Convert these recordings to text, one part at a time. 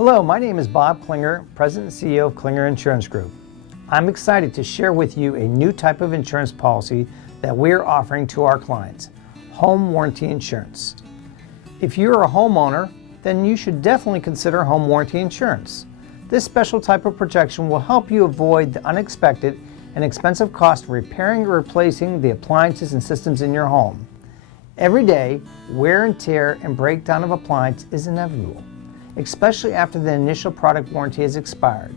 Hello, my name is Bob Klinger, President and CEO of Klinger Insurance Group. I'm excited to share with you a new type of insurance policy that we're offering to our clients, home warranty insurance. If you're a homeowner, then you should definitely consider home warranty insurance. This special type of protection will help you avoid the unexpected and expensive cost of repairing or replacing the appliances and systems in your home. Every day, wear and tear and breakdown of appliance is inevitable, especially after the initial product warranty has expired.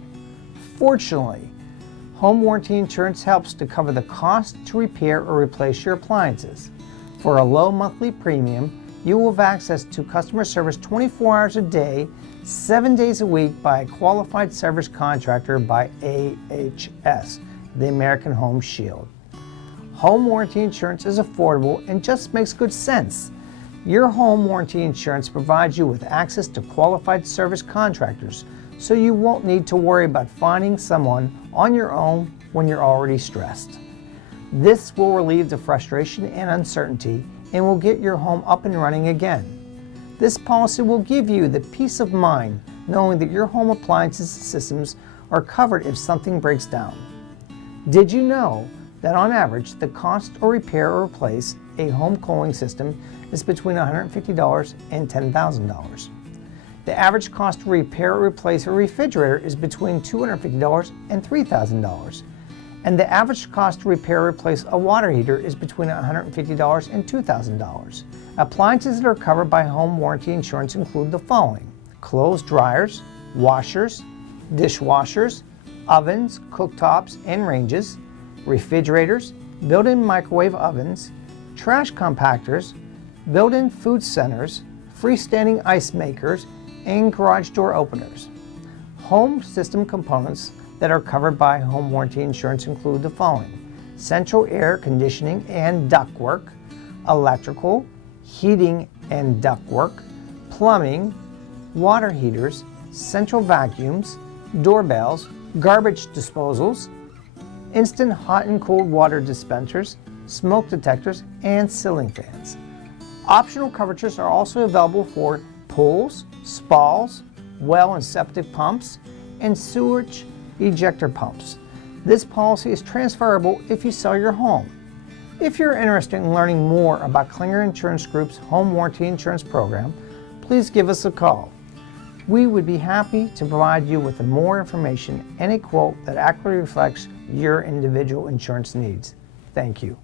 Fortunately, home warranty insurance helps to cover the cost to repair or replace your appliances. For a low monthly premium, you will have access to customer service 24 hours a day, 7 days a week by a qualified service contractor by AHS, the American Home Shield. Home warranty insurance is affordable and just makes good sense. Your home warranty insurance provides you with access to qualified service contractors, so you won't need to worry about finding someone on your own when you're already stressed. This will relieve the frustration and uncertainty and will get your home up and running again. This policy will give you the peace of mind knowing that your home appliances and systems are covered if something breaks down. Did you know that on average the cost to repair or replace a home cooling system is between $150 and $10,000? The average cost to repair or replace a refrigerator is between $250 and $3,000. And the average cost to repair or replace a water heater is between $150 and $2,000. Appliances that are covered by home warranty insurance include the following: clothes dryers, washers, dishwashers, ovens, cooktops and ranges, refrigerators, built-in microwave ovens, trash compactors, built-in food centers, freestanding ice makers, and garage door openers. Home system components that are covered by home warranty insurance include the following: central air conditioning and ductwork, electrical, heating and ductwork, plumbing, water heaters, central vacuums, doorbells, garbage disposals, instant hot and cold water dispensers, smoke detectors, and ceiling fans. Optional coverages are also available for pools, spas, well and septic pumps, and sewage ejector pumps. This policy is transferable if you sell your home. If you're interested in learning more about Klinger Insurance Group's home warranty insurance program, please give us a call. We would be happy to provide you with more information and a quote that accurately reflects your individual insurance needs. Thank you.